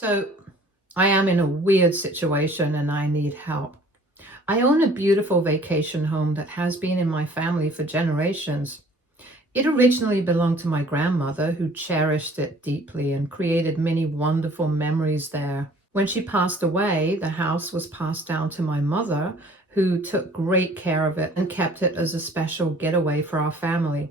So I am in a weird situation and I need help. I own a beautiful vacation home that has been in my family for generations. It originally belonged to my grandmother, who cherished it deeply and created many wonderful memories there. When she passed away, the house was passed down to my mother, who took great care of it and kept it as a special getaway for our family.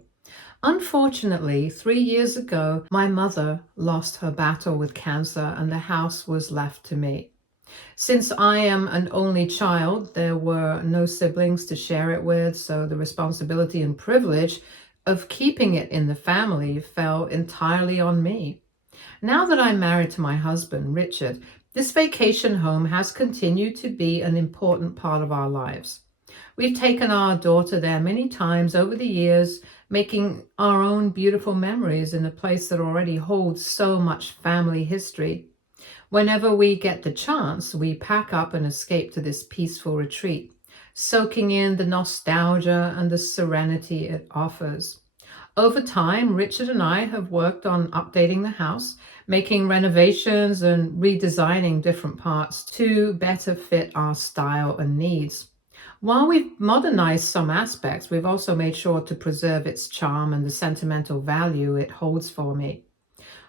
Unfortunately, 3 years ago, my mother lost her battle with cancer and the house was left to me. Since I am an only child, there were no siblings to share it with, so the responsibility and privilege of keeping it in the family fell entirely on me. Now that I'm married to my husband, Richard, this vacation home has continued to be an important part of our lives. We've taken our daughter there many times over the years, making our own beautiful memories in a place that already holds so much family history. Whenever we get the chance, we pack up and escape to this peaceful retreat, soaking in the nostalgia and the serenity it offers. Over time, Richard and I have worked on updating the house, making renovations and redesigning different parts to better fit our style and needs. While we've modernized some aspects, we've also made sure to preserve its charm and the sentimental value it holds for me.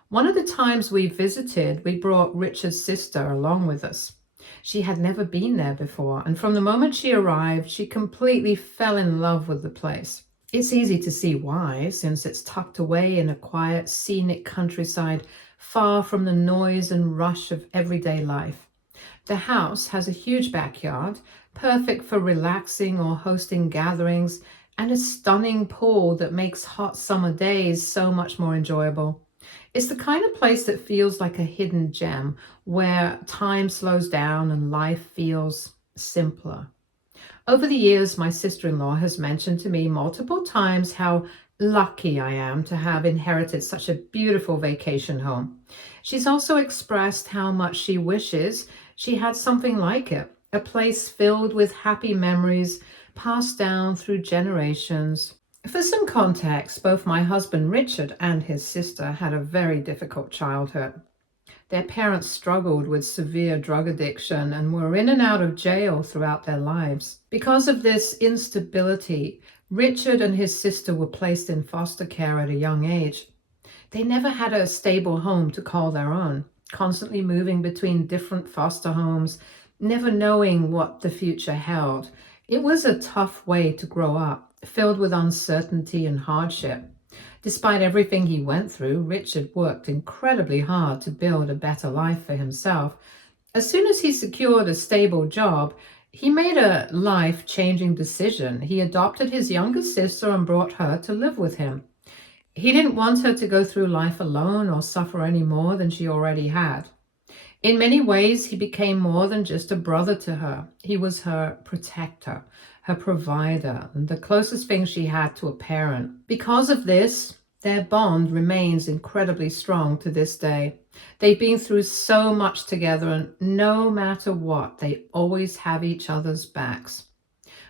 One of the times we visited, we brought Richard's sister along with us. She had never been there before, and from the moment she arrived, she completely fell in love with the place. It's easy to see why, since it's tucked away in a quiet, scenic countryside, far from the noise and rush of everyday life. The house has a huge backyard, perfect for relaxing or hosting gatherings, and a stunning pool that makes hot summer days so much more enjoyable. It's the kind of place that feels like a hidden gem, where time slows down and life feels simpler. Over the years, my sister-in-law has mentioned to me multiple times how lucky I am to have inherited such a beautiful vacation home. She's also expressed how much she wishes she had something like it, a place filled with happy memories passed down through generations. For some context, both my husband Richard and his sister had a very difficult childhood. Their parents struggled with severe drug addiction and were in and out of jail throughout their lives. Because of this instability, Richard and his sister were placed in foster care at a young age. They never had a stable home to call their own, constantly moving between different foster homes, never knowing what the future held. It was a tough way to grow up, filled with uncertainty and hardship. Despite everything he went through, Richard worked incredibly hard to build a better life for himself. As soon as he secured a stable job, he made a life-changing decision. He adopted his younger sister and brought her to live with him. He didn't want her to go through life alone or suffer any more than she already had. In many ways, he became more than just a brother to her. He was her protector, her provider, and the closest thing she had to a parent. Because of this, their bond remains incredibly strong to this day. They've been through so much together, and no matter what, they always have each other's backs.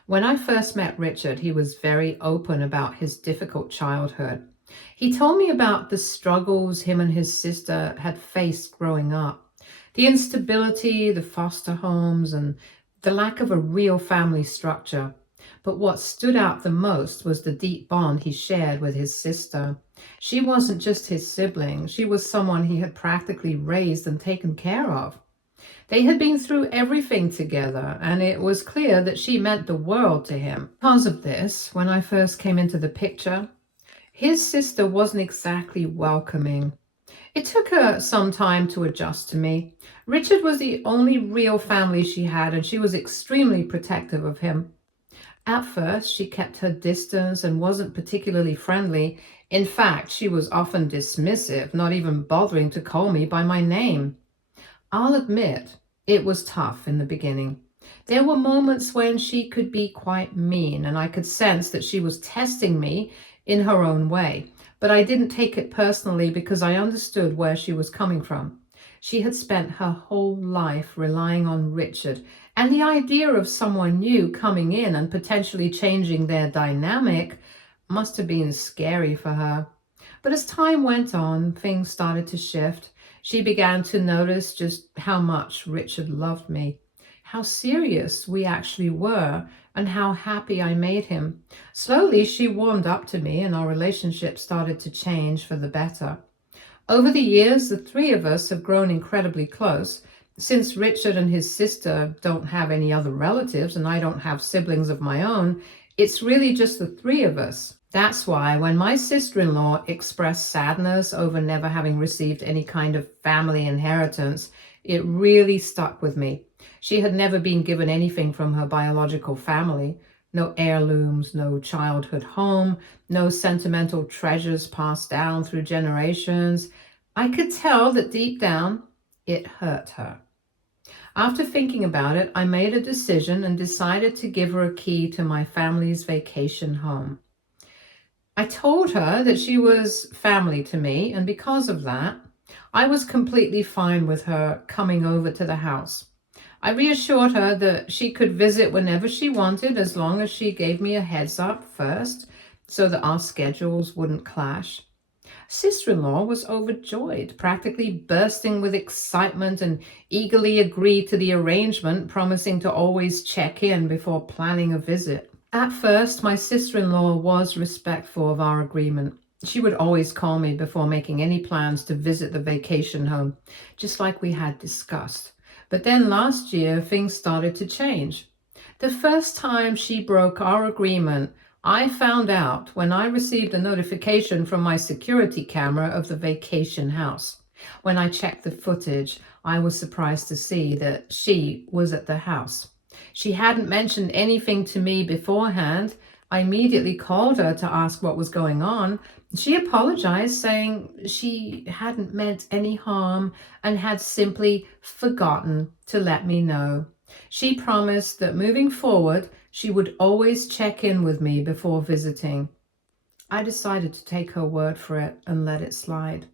When I first met Richard, he was very open about his difficult childhood. He told me about the struggles him and his sister had faced growing up. The instability, the foster homes, and the lack of a real family structure. But what stood out the most was the deep bond he shared with his sister. She wasn't just his sibling, she was someone he had practically raised and taken care of. They had been through everything together, and it was clear that she meant the world to him. Because of this, when I first came into the picture, his sister wasn't exactly welcoming. It took her some time to adjust to me. Richard was the only real family she had, and she was extremely protective of him. At first, she kept her distance and wasn't particularly friendly. In fact, she was often dismissive, not even bothering to call me by my name. I'll admit, it was tough in the beginning. There were moments when she could be quite mean, and I could sense that she was testing me in her own way. But I didn't take it personally because I understood where she was coming from. She had spent her whole life relying on Richard, and the idea of someone new coming in and potentially changing their dynamic must have been scary for her. But as time went on, things started to shift. She began to notice just how much Richard loved me, how serious we actually were, and how happy I made him. Slowly, she warmed up to me, and our relationship started to change for the better. Over the years, the three of us have grown incredibly close. Since Richard and his sister don't have any other relatives, and I don't have siblings of my own, it's really just the three of us. That's why when my sister-in-law expressed sadness over never having received any kind of family inheritance, it really stuck with me. She had never been given anything from her biological family. No heirlooms, no childhood home, no sentimental treasures passed down through generations. I could tell that deep down, it hurt her. After thinking about it, I made a decision and decided to give her a key to my family's vacation home. I told her that she was family to me, and because of that, I was completely fine with her coming over to the house. I reassured her that she could visit whenever she wanted as long as she gave me a heads up first so that our schedules wouldn't clash. Sister-in-law was overjoyed, practically bursting with excitement, and eagerly agreed to the arrangement, promising to always check in before planning a visit. At first, my sister-in-law was respectful of our agreement. She would always call me before making any plans to visit the vacation home, just like we had discussed. But then last year, things started to change. The first time she broke our agreement, I found out when I received a notification from my security camera of the vacation house. When I checked the footage, I was surprised to see that she was at the house. She hadn't mentioned anything to me beforehand. I immediately called her to ask what was going on. She apologized, saying she hadn't meant any harm and had simply forgotten to let me know. She promised that moving forward, she would always check in with me before visiting. I decided to take her word for it and let it slide,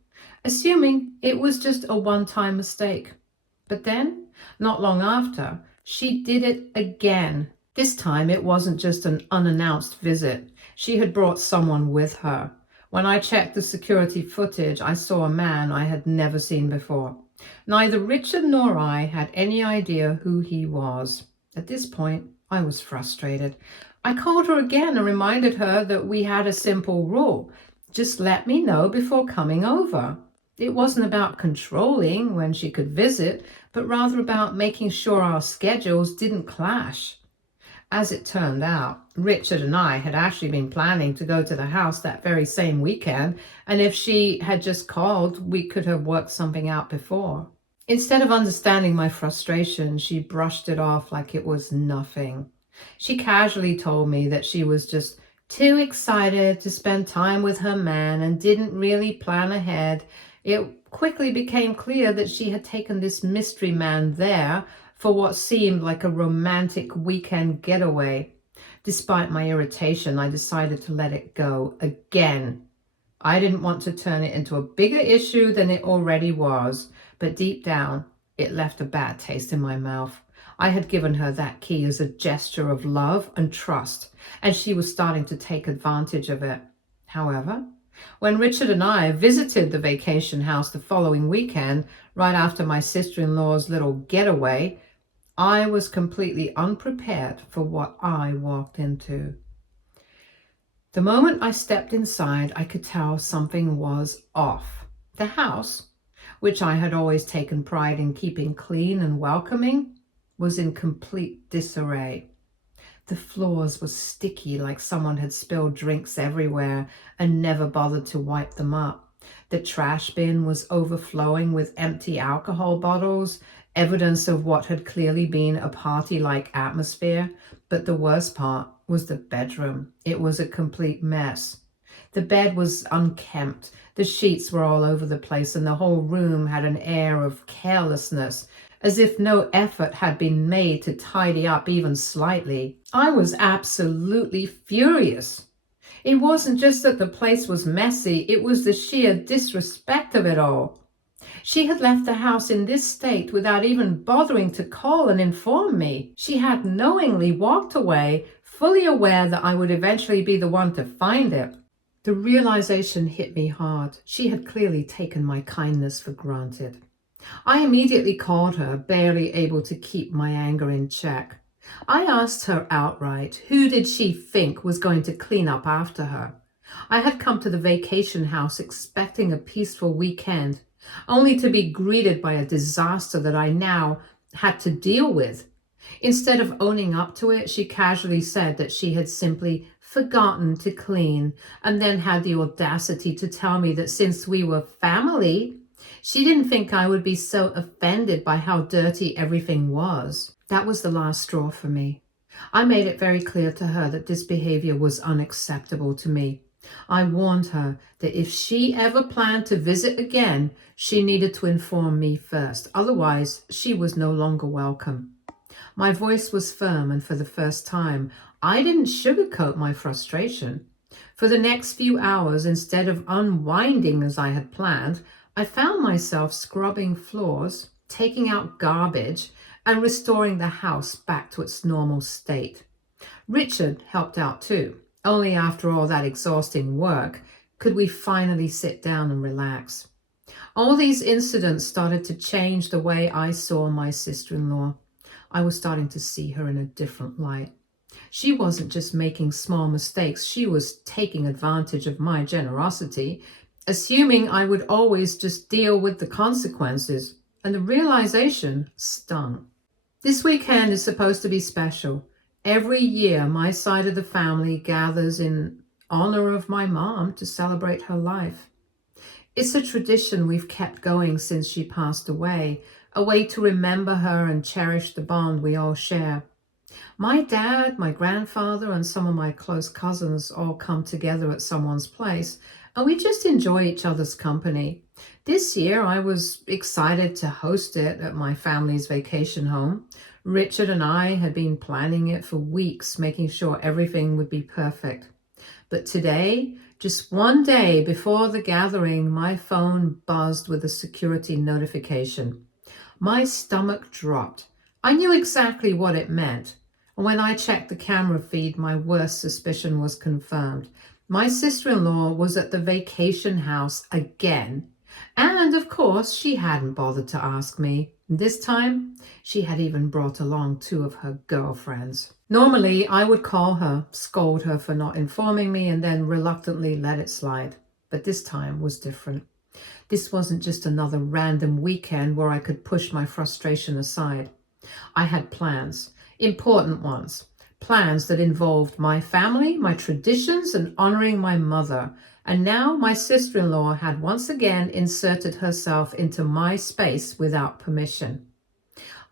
assuming it was just a one-time mistake. But then, not long after, she did it again. This time it wasn't just an unannounced visit. She had brought someone with her. When I checked the security footage, I saw a man I had never seen before. Neither Richard nor I had any idea who he was. At this point, I was frustrated. I called her again and reminded her that we had a simple rule. Just let me know before coming over. It wasn't about controlling when she could visit, but rather about making sure our schedules didn't clash. As it turned out, Richard and I had actually been planning to go to the house that very same weekend, and if she had just called, we could have worked something out before. Instead of understanding my frustration, she brushed it off like it was nothing. She casually told me that she was just too excited to spend time with her man and didn't really plan ahead. It quickly became clear that she had taken this mystery man there for what seemed like a romantic weekend getaway. Despite my irritation, I decided to let it go again. I didn't want to turn it into a bigger issue than it already was, but deep down, it left a bad taste in my mouth. I had given her that key as a gesture of love and trust, and she was starting to take advantage of it. However, when Richard and I visited the vacation house the following weekend, right after my sister-in-law's little getaway, I was completely unprepared for what I walked into. The moment I stepped inside, I could tell something was off. The house, which I had always taken pride in keeping clean and welcoming, was in complete disarray. The floors were sticky, like someone had spilled drinks everywhere and never bothered to wipe them up. The trash bin was overflowing with empty alcohol bottles, evidence of what had clearly been a party-like atmosphere. But the worst part was the bedroom. It was a complete mess. The bed was unkempt, the sheets were all over the place, and the whole room had an air of carelessness, as if no effort had been made to tidy up even slightly. I was absolutely furious. It wasn't just that the place was messy, it was the sheer disrespect of it all. She had left the house in this state without even bothering to call and inform me. She had knowingly walked away, fully aware that I would eventually be the one to find it. The realization hit me hard. She had clearly taken my kindness for granted. I immediately called her, barely able to keep my anger in check. I asked her outright, who did she think was going to clean up after her? I had come to the vacation house expecting a peaceful weekend, only to be greeted by a disaster that I now had to deal with. Instead of owning up to it, she casually said that she had simply forgotten to clean, and then had the audacity to tell me that since we were family, she didn't think I would be so offended by how dirty everything was. That was the last straw for me. I made it very clear to her that this behavior was unacceptable to me. I warned her that if she ever planned to visit again, she needed to inform me first. Otherwise, she was no longer welcome. My voice was firm, and for the first time, I didn't sugarcoat my frustration. For the next few hours, instead of unwinding as I had planned, I found myself scrubbing floors, taking out garbage, and restoring the house back to its normal state. Richard helped out too. Only after all that exhausting work could we finally sit down and relax. All these incidents started to change the way I saw my sister-in-law. I was starting to see her in a different light. She wasn't just making small mistakes, she was taking advantage of my generosity, assuming I would always just deal with the consequences, and the realization stung. This weekend is supposed to be special. Every year, my side of the family gathers in honor of my mom to celebrate her life. It's a tradition we've kept going since she passed away, a way to remember her and cherish the bond we all share. My dad, my grandfather, and some of my close cousins all come together at someone's place, and we just enjoy each other's company. This year, I was excited to host it at my family's vacation home. Richard and I had been planning it for weeks, making sure everything would be perfect. But today, just one day before the gathering, my phone buzzed with a security notification. My stomach dropped. I knew exactly what it meant. When I checked the camera feed, my worst suspicion was confirmed. My sister-in-law was at the vacation house again. And of course, she hadn't bothered to ask me. This time, she had even brought along 2 of her girlfriends. Normally, I would call her, scold her for not informing me, and then reluctantly let it slide. But this time was different. This wasn't just another random weekend where I could push my frustration aside. I had plans, important ones, plans that involved my family, my traditions, and honoring my mother. And now my sister-in-law had once again inserted herself into my space without permission.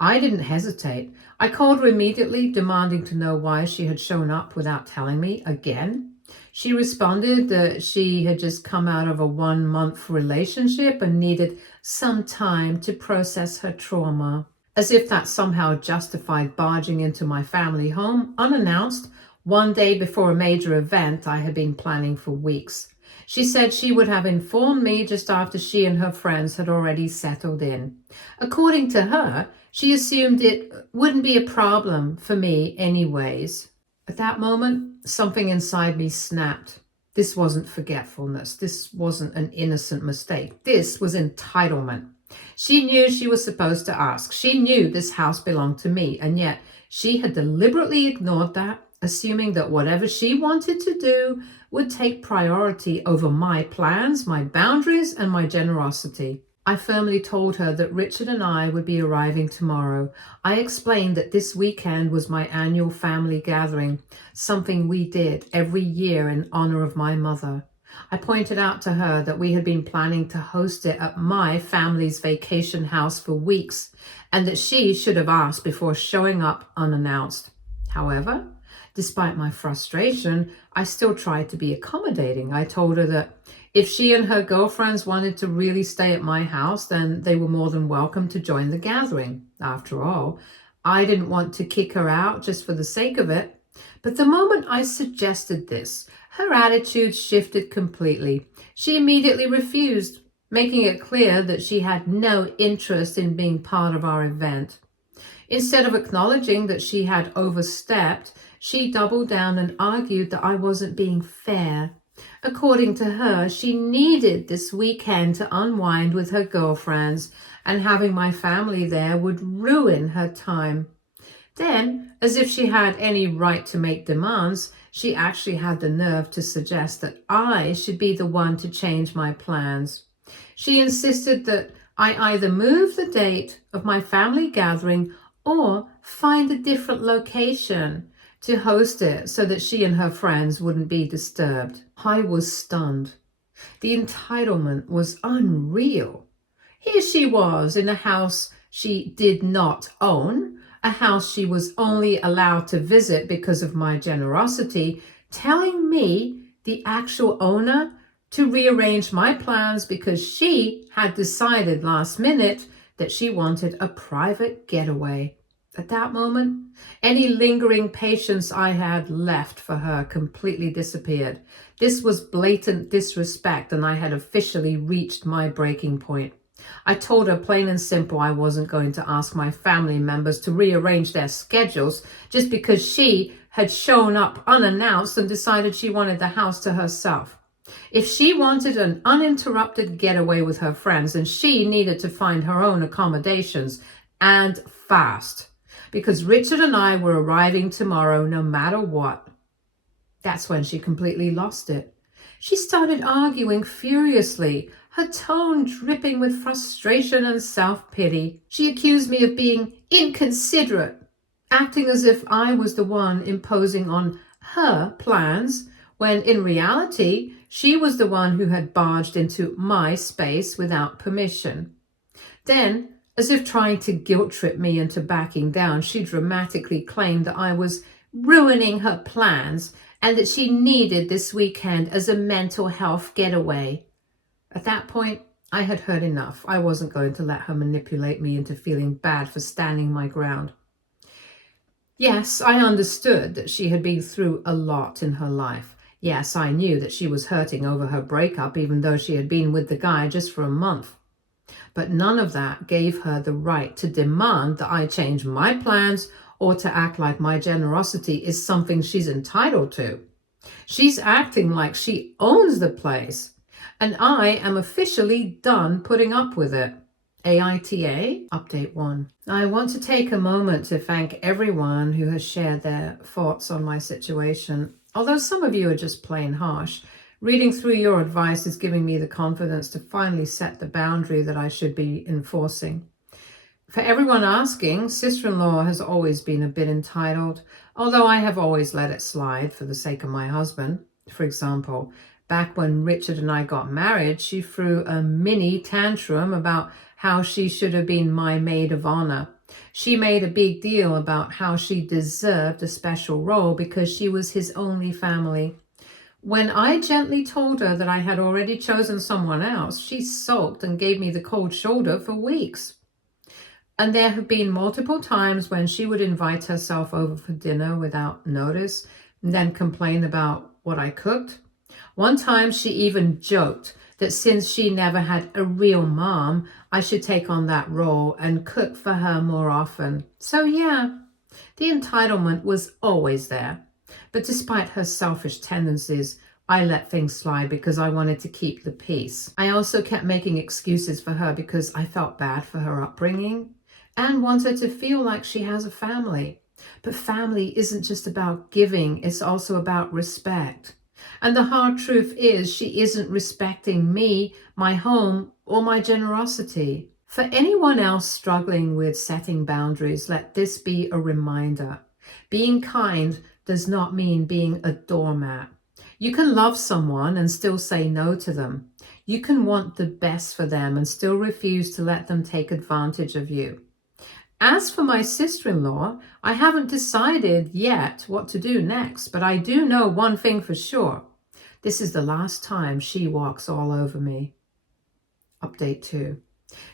I didn't hesitate. I called her immediately, demanding to know why she had shown up without telling me again. She responded that she had just come out of a 1-month relationship and needed some time to process her trauma, as if that somehow justified barging into my family home unannounced one day before a major event I had been planning for weeks. She said she would have informed me just after she and her friends had already settled in. According to her, she assumed it wouldn't be a problem for me anyways. At that moment, something inside me snapped. This wasn't forgetfulness. This wasn't an innocent mistake. This was entitlement. She knew she was supposed to ask. She knew this house belonged to me, and yet she had deliberately ignored that, assuming that whatever she wanted to do would take priority over my plans, my boundaries, and my generosity. I firmly told her that Richard and I would be arriving tomorrow. I explained that this weekend was my annual family gathering, something we did every year in honor of my mother. I pointed out to her that we had been planning to host it at my family's vacation house for weeks, and that she should have asked before showing up unannounced. However, despite my frustration, I still tried to be accommodating. I told her that if she and her girlfriends wanted to really stay at my house, then they were more than welcome to join the gathering. After all, I didn't want to kick her out just for the sake of it. But the moment I suggested this, her attitude shifted completely. She immediately refused, making it clear that she had no interest in being part of our event. Instead of acknowledging that she had overstepped, she doubled down and argued that I wasn't being fair. According to her, she needed this weekend to unwind with her girlfriends, and having my family there would ruin her time. Then, as if she had any right to make demands, she actually had the nerve to suggest that I should be the one to change my plans. She insisted that I either move the date of my family gathering or find a different location to host it so that she and her friends wouldn't be disturbed. I was stunned. The entitlement was unreal. Here she was in a house she did not own, a house she was only allowed to visit because of my generosity, telling me, the actual owner, to rearrange my plans because she had decided last minute that she wanted a private getaway. At that moment, any lingering patience I had left for her completely disappeared. This was blatant disrespect, and I had officially reached my breaking point. I told her plain and simple I wasn't going to ask my family members to rearrange their schedules just because she had shown up unannounced and decided she wanted the house to herself. If she wanted an uninterrupted getaway with her friends, then she needed to find her own accommodations, and fast, because Richard and I were arriving tomorrow no matter what. That's when she completely lost it. She started arguing furiously, her tone dripping with frustration and self-pity. She accused me of being inconsiderate, acting as if I was the one imposing on her plans, when in reality, she was the one who had barged into my space without permission. Then, as if trying to guilt-trip me into backing down, she dramatically claimed that I was ruining her plans and that she needed this weekend as a mental health getaway. At that point, I had heard enough. I wasn't going to let her manipulate me into feeling bad for standing my ground. Yes, I understood that she had been through a lot in her life. Yes, I knew that she was hurting over her breakup, even though she had been with the guy just for a month. But none of that gave her the right to demand that I change my plans or to act like my generosity is something she's entitled to. She's acting like she owns the place, and I am officially done putting up with it. AITA Update 1. I want to take a moment to thank everyone who has shared their thoughts on my situation. Although some of you are just plain harsh, reading through your advice is giving me the confidence to finally set the boundary that I should be enforcing. For everyone asking, sister-in-law has always been a bit entitled, although I have always let it slide for the sake of my husband. For example, back when Richard and I got married, she threw a mini tantrum about how she should have been my maid of honor. She made a big deal about how she deserved a special role because she was his only family. When I gently told her that I had already chosen someone else, she sulked and gave me the cold shoulder for weeks. And there have been multiple times when she would invite herself over for dinner without notice and then complain about what I cooked. One time she even joked that since she never had a real mom, I should take on that role and cook for her more often. So yeah, the entitlement was always there. But despite her selfish tendencies, I let things slide because I wanted to keep the peace. I also kept making excuses for her because I felt bad for her upbringing and want her to feel like she has a family. But family isn't just about giving, it's also about respect. And the hard truth is she isn't respecting me, my home, or my generosity. For anyone else struggling with setting boundaries, let this be a reminder. Being kind does not mean being a doormat. You can love someone and still say no to them. You can want the best for them and still refuse to let them take advantage of you. As for my sister-in-law, I haven't decided yet what to do next, but I do know one thing for sure. This is the last time she walks all over me. Update 2.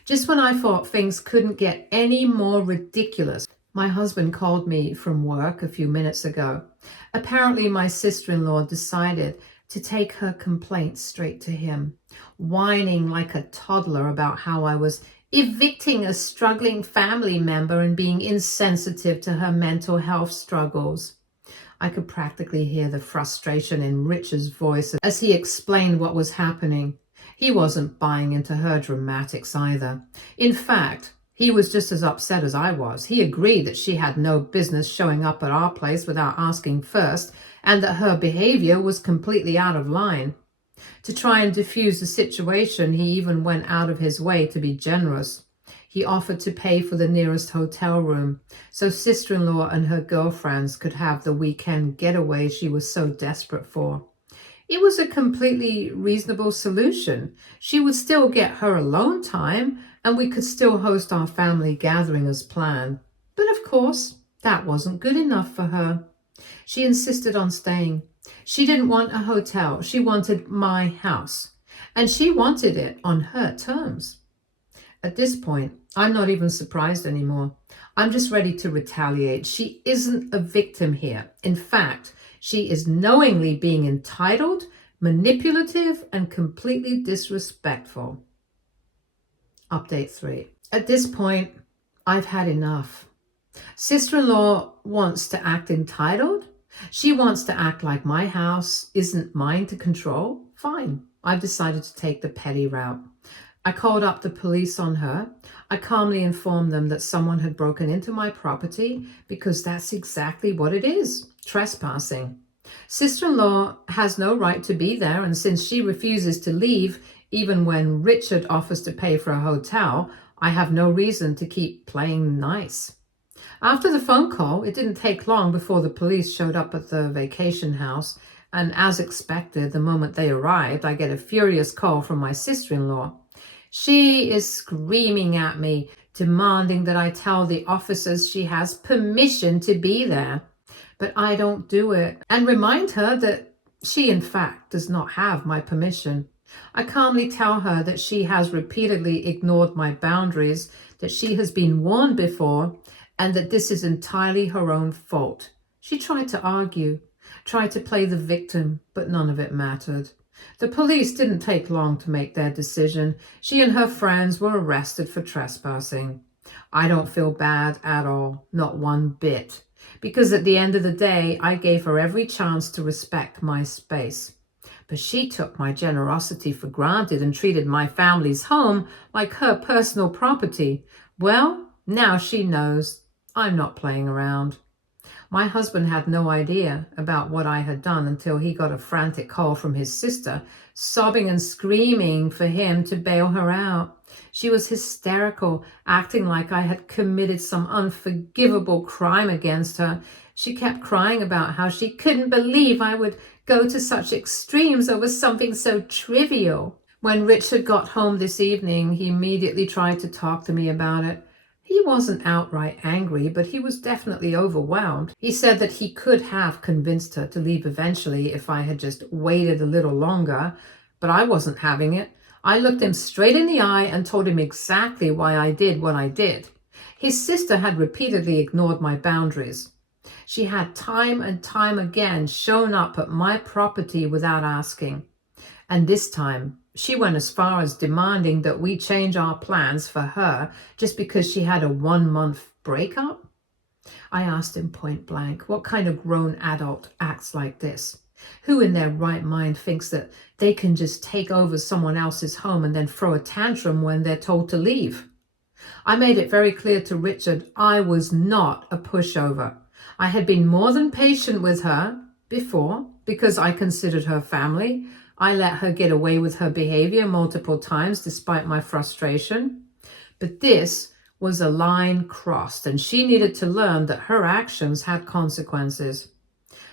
Just when I thought things couldn't get any more ridiculous, my husband called me from work a few minutes ago. Apparently, my sister-in-law decided to take her complaint straight to him, whining like a toddler about how I was evicting a struggling family member and being insensitive to her mental health struggles. I could practically hear the frustration in Richard's voice as he explained what was happening. He wasn't buying into her dramatics either. In fact, he was just as upset as I was. He agreed that she had no business showing up at our place without asking first, and that her behavior was completely out of line. To try and diffuse the situation, he even went out of his way to be generous. He offered to pay for the nearest hotel room so sister-in-law and her girlfriends could have the weekend getaway she was so desperate for. It was a completely reasonable solution. She would still get her alone time, and we could still host our family gathering as planned. But of course, that wasn't good enough for her. She insisted on staying. She didn't want a hotel. She wanted my house, and she wanted it on her terms. At this point, I'm not even surprised anymore. I'm just ready to retaliate. She isn't a victim here. In fact, she is knowingly being entitled, manipulative, and completely disrespectful. Update 3. At this point, I've had enough. Sister-in-law wants to act entitled. She wants to act like my house isn't mine to control. Fine. I've decided to take the petty route. I called up the police on her. I calmly informed them that someone had broken into my property because that's exactly what it is, trespassing. Sister-in-law has no right to be there, and since she refuses to leave, even when Richard offers to pay for a hotel, I have no reason to keep playing nice. After the phone call, it didn't take long before the police showed up at the vacation house, and as expected, the moment they arrived, I get a furious call from my sister-in-law. She is screaming at me, demanding that I tell the officers she has permission to be there. But I don't do it, and remind her that she, in fact, does not have my permission. I calmly tell her that she has repeatedly ignored my boundaries, that she has been warned before, and that this is entirely her own fault. She tried to argue, tried to play the victim, but none of it mattered. The police didn't take long to make their decision. She and her friends were arrested for trespassing. I don't feel bad at all, not one bit, because at the end of the day, I gave her every chance to respect my space. But she took my generosity for granted and treated my family's home like her personal property. Well, now she knows I'm not playing around. My husband had no idea about what I had done until he got a frantic call from his sister, sobbing and screaming for him to bail her out. She was hysterical, acting like I had committed some unforgivable crime against her. She kept crying about how she couldn't believe I would go to such extremes over something so trivial. When Richard got home this evening, he immediately tried to talk to me about it. He wasn't outright angry, but he was definitely overwhelmed. He said that he could have convinced her to leave eventually if I had just waited a little longer, but I wasn't having it. I looked him straight in the eye and told him exactly why I did what I did. His sister had repeatedly ignored my boundaries. She had time and time again shown up at my property without asking. And this time, she went as far as demanding that we change our plans for her just because she had a 1-month breakup. I asked him point blank, what kind of grown adult acts like this? Who in their right mind thinks that they can just take over someone else's home and then throw a tantrum when they're told to leave? I made it very clear to Richard I was not a pushover. I had been more than patient with her before because I considered her family. I let her get away with her behavior multiple times despite my frustration. But this was a line crossed, and she needed to learn that her actions had consequences.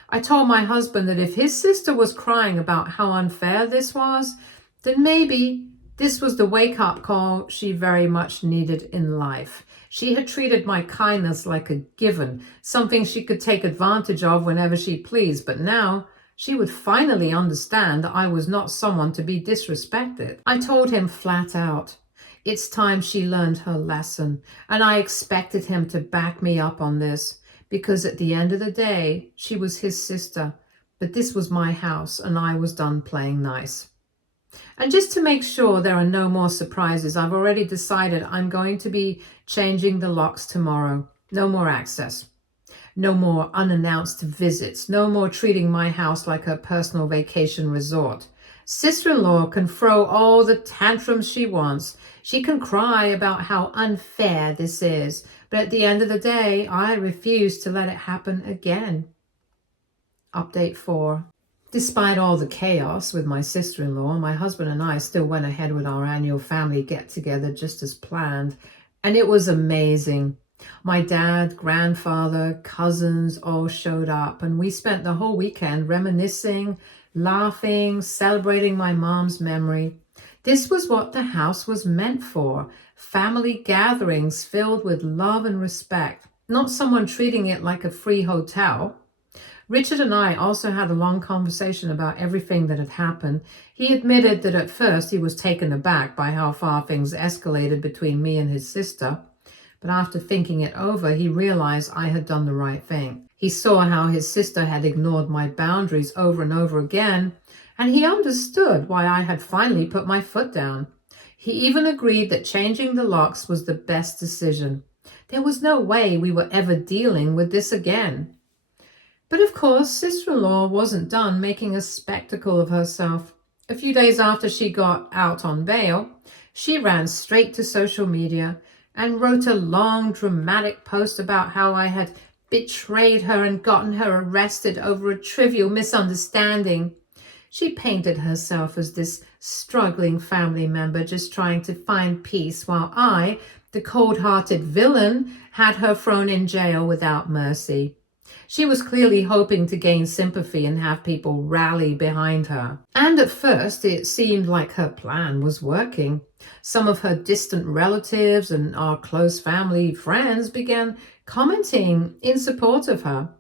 I told my husband that if his sister was crying about how unfair this was, then maybe this was the wake-up call she very much needed in life. She had treated my kindness like a given, something she could take advantage of whenever she pleased, but now she would finally understand that I was not someone to be disrespected. I told him flat out, it's time she learned her lesson, and I expected him to back me up on this, because at the end of the day, she was his sister, but this was my house, and I was done playing nice. And just to make sure there are no more surprises, I've already decided I'm going to be changing the locks tomorrow. No more access. No more unannounced visits. No more treating my house like her personal vacation resort. Sister-in-law can throw all the tantrums she wants. She can cry about how unfair this is. But at the end of the day, I refuse to let it happen again. Update 4. Despite all the chaos with my sister-in-law, my husband and I still went ahead with our annual family get-together just as planned. And it was amazing. My dad, grandfather, cousins all showed up, and we spent the whole weekend reminiscing, laughing, celebrating my mom's memory. This was what the house was meant for. Family gatherings filled with love and respect, not someone treating it like a free hotel. Richard and I also had a long conversation about everything that had happened. He admitted that at first he was taken aback by how far things escalated between me and his sister. But after thinking it over, he realized I had done the right thing. He saw how his sister had ignored my boundaries over and over again, and he understood why I had finally put my foot down. He even agreed that changing the locks was the best decision. There was no way we were ever dealing with this again. But of course, sister-in-law wasn't done making a spectacle of herself. A few days after she got out on bail, she ran straight to social media and wrote a long, dramatic post about how I had betrayed her and gotten her arrested over a trivial misunderstanding. She painted herself as this struggling family member just trying to find peace, while I, the cold-hearted villain, had her thrown in jail without mercy. She was clearly hoping to gain sympathy and have people rally behind her. And at first, it seemed like her plan was working. Some of her distant relatives and our close family friends began commenting in support of her,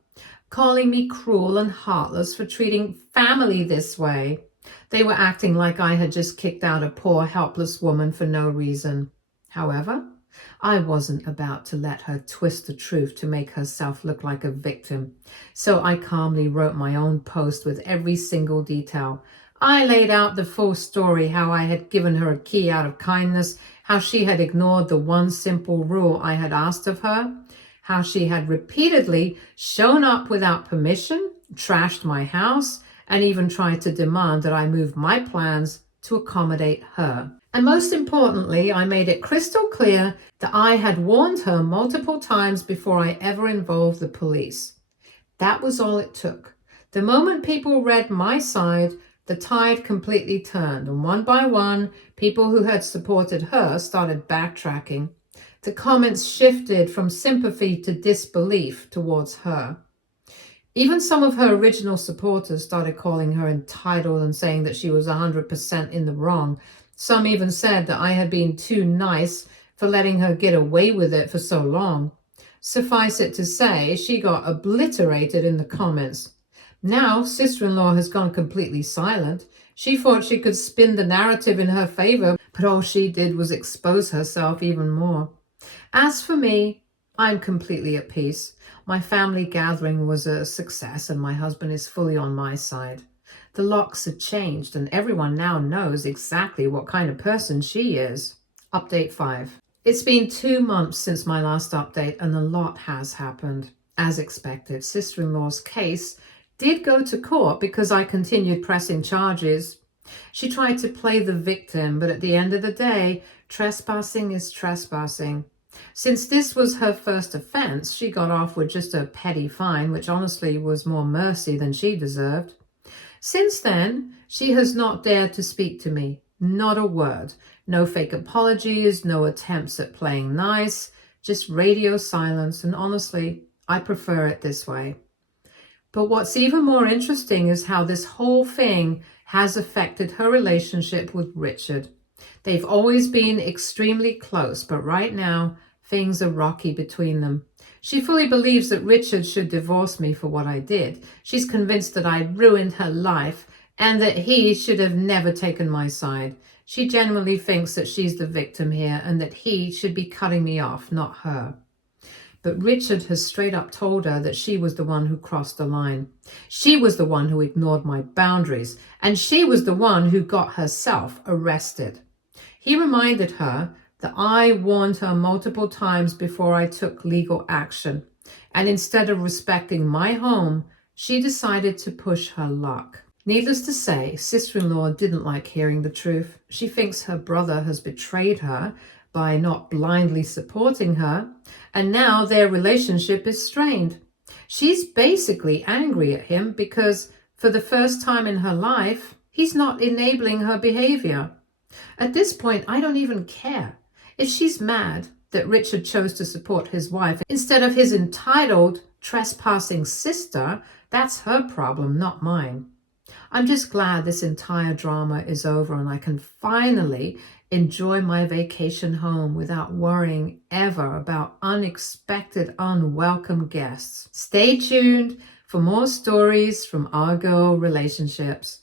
calling me cruel and heartless for treating family this way. They were acting like I had just kicked out a poor, helpless woman for no reason. However, I wasn't about to let her twist the truth to make herself look like a victim. So I calmly wrote my own post with every single detail. I laid out the full story, how I had given her a key out of kindness, how she had ignored the one simple rule I had asked of her, how she had repeatedly shown up without permission, trashed my house, and even tried to demand that I move my plans to accommodate her. And most importantly, I made it crystal clear that I had warned her multiple times before I ever involved the police. That was all it took. The moment people read my side, the tide completely turned, and one by one, people who had supported her started backtracking. The comments shifted from sympathy to disbelief towards her. Even some of her original supporters started calling her entitled and saying that she was 100% in the wrong. Some even said that I had been too nice for letting her get away with it for so long. Suffice it to say, she got obliterated in the comments. Now, sister-in-law has gone completely silent. She thought she could spin the narrative in her favor, but all she did was expose herself even more. As for me, I'm completely at peace. My family gathering was a success, and my husband is fully on my side. The locks have changed, and everyone now knows exactly what kind of person she is. Update 5. It's been 2 months since my last update, and a lot has happened. As expected, sister-in-law's case did go to court because I continued pressing charges. She tried to play the victim, but at the end of the day, trespassing is trespassing. Since this was her first offense, she got off with just a petty fine, which honestly was more mercy than she deserved. Since then, she has not dared to speak to me. Not a word. No fake apologies, no attempts at playing nice, just radio silence, and honestly, I prefer it this way. But what's even more interesting is how this whole thing has affected her relationship with Richard. They've always been extremely close, but right now, things are rocky between them. She fully believes that Richard should divorce me for what I did. She's convinced that I ruined her life and that he should have never taken my side. She genuinely thinks that she's the victim here and that he should be cutting me off, not her. But Richard has straight up told her that she was the one who crossed the line. She was the one who ignored my boundaries, and she was the one who got herself arrested. He reminded her that I warned her multiple times before I took legal action. And instead of respecting my home, she decided to push her luck. Needless to say, sister-in-law didn't like hearing the truth. She thinks her brother has betrayed her by not blindly supporting her, and now their relationship is strained. She's basically angry at him because for the first time in her life, he's not enabling her behavior. At this point, I don't even care. If she's mad that Richard chose to support his wife instead of his entitled, trespassing sister, that's her problem, not mine. I'm just glad this entire drama is over and I can finally enjoy my vacation home without worrying ever about unexpected, unwelcome guests. Stay tuned for more stories from our girl relationships.